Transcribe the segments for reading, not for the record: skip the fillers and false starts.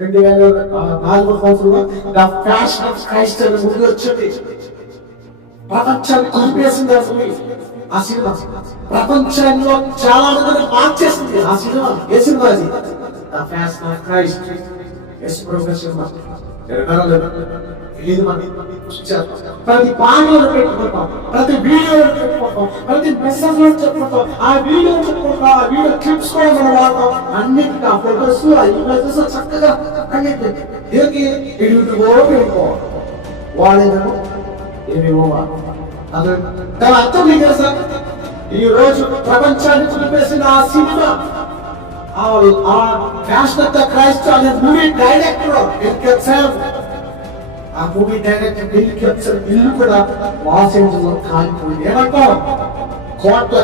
2004 సంవత్సరంలో the fashion of Christ అనే movie వచ్చింది. ప్రపంచాన్ని కుదిపేసింది అసలు ఆ సినిమా. ప్రపంచంలో చాలా మందిని మార్చేసింది ఆ సినిమా. ఏ సినిమా అది? The fashion of Christ. Yesu Prabhu cinema. ప్రతి పాటలో పెట్టుకుంటాం, ప్రతి వీడియోలో పెట్టుకుంటాం, ప్రతి మెసేజ్ లో చెప్పుకుంటాం, ఆ వీడియో చెప్పుకుంటాం, ఆ వీడియో క్లిప్స్ కూడా మనం వాడతాం. అన్నిటికీ ఆ ఫోటోస్ ఆ ఇమేజెస్ చక్కగా అన్నిటి దీనికి ఇడిపోవో వాడేదాము ఏమేమో దాని అర్థం మీకు తెలుసా? ఈ రోజు ప్రపంచాన్ని చూపేసిన ఆ సినిమా, ఆ ఫ్యాషన్ ఆఫ్ ద క్రైస్ట్ అనే మూవీ డైరెక్టర్ ఆ మూవీ డైరెక్టర్ ఇల్లు కూడా లాస్ ఏంజల్స్ లో కాలిపోయింది. ఏమంటాం? కోట్ల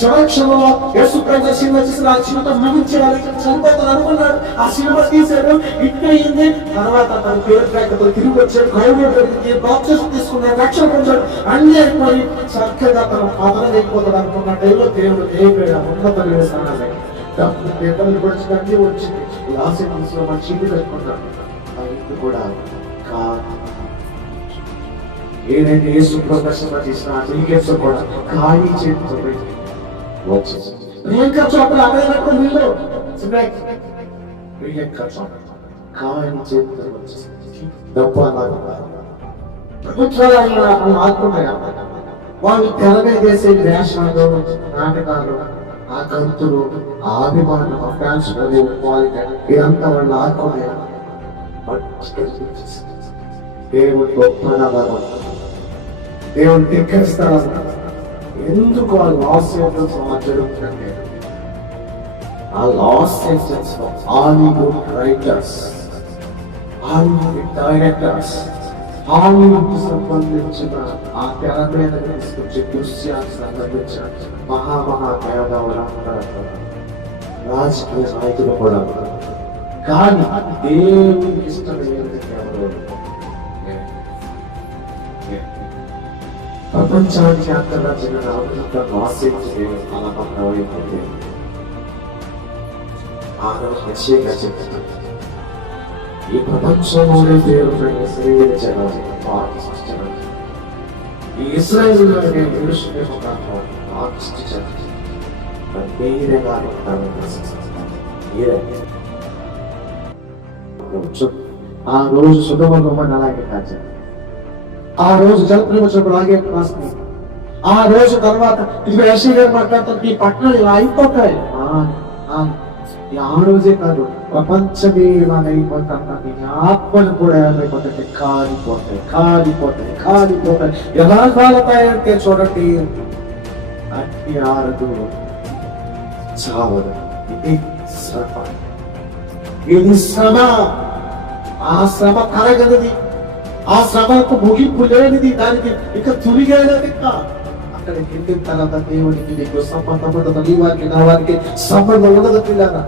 చివరి క్షణంలో యేసు ప్రభు సినిమా చేసిన ఆ సినిమా ముగించాలి, చనిపోతాను అనుకున్నాడు. ఆ సినిమా తీశాడు, హిట్ అయ్యింది. తర్వాత తన పేరు ప్రకటన తిరిగి వచ్చాడు, గౌరవ బాప్తిజం తీసుకున్నాడు, రక్షణ పొందాడు. అన్ని అయిపోయి చక్కగా తన పతనం అయిపోతాడు అనుకున్న టైంలో దేవుడు ఉన్నత స్థానాన్ని పేపర్లు పడిచినట్టు వచ్చింది. లాస్ ఏంజల్స్ లో మన చీటి పెట్టుకుంటాడు. ఇది కూడా ఏదైతే యేసు ప్రదర్శన చేసిన ఆ టికెట్స్ కూడా ఖాళీ చేతితో వచ్చేసి ప్రియాంక చోప్రా అక్కడ వీళ్ళు ప్రియాంక చోప్రా ఖాళీ చేతితో వచ్చేసి డబ్బు ప్రభుత్వాలు ఆడుకున్నాయి. వాళ్ళు తెర మీద చేసే వేషాలు, నాటకాలు, ఆ గంతులు, ఆ అభిమానులు, ఆ ఫ్యాన్స్ ఇదంతా వాళ్ళు ఆడుకున్నాయి. దేవుడి గొప్ప దేవుడు ధిక్కరిస్తాడు. ఎందుకు ఆ లాస్ ఏంజల్స్ జరుగుతుందంటే ఆ లాస్ ఏంజల్స్ లో Hollywood writers, Hollywood directors, Hollywood సంబంధించిన ఆ తెర మీద తీసుకొచ్చే దృశ్యాన్ని సంబంధించిన మహా పేదవాళ్ళ రాజకీయ నాయకులు కూడా. కానీ దేవుడికి ఇష్టమైనది ఎవరు? ప్రపంచానికి అంతగా చెందిన వాసిస్తుంది అలపడమైపోతే ఆ రోజు నిశ్చయంగా చెప్తాను. ఈ ప్రపంచంలోనే దేవుడు జనాలు ఈ ఇశ్రాయేలు ఆ రోజు సుధమని అలాగే కాచారు. ఆ రోజు జలప్రభు వచ్చినప్పుడు అలాగే రాస్తుంది. ఆ రోజు తర్వాత ఇది యెషయా గారు మాట్లాడుతుంటే ఈ పట్టణాలు ఇలా అయిపోతాయి. ఆ రోజే కాదు, ప్రపంచమే ఇలాగ అయిపోతాయి. ఆత్మలు కూడా ఏమైపోతాయి? కాలిపోతాయి. ఎలా కాలుతాయంటే చూడండి, అట్టి ఆరదు, చావదు. ఇది శ్రమ. ఆ శ్రమ కరగలది, ఆ శ్రమకు ముగింపు లేనిది, దానికి ఇక తులిగేది. అక్కడికి వెళ్ళిన తర్వాత దేవుడికి నీకు సంబంధం ఉండదు, నీ వారికి నా వారికి సంబంధం ఉండదు పిల్లగా.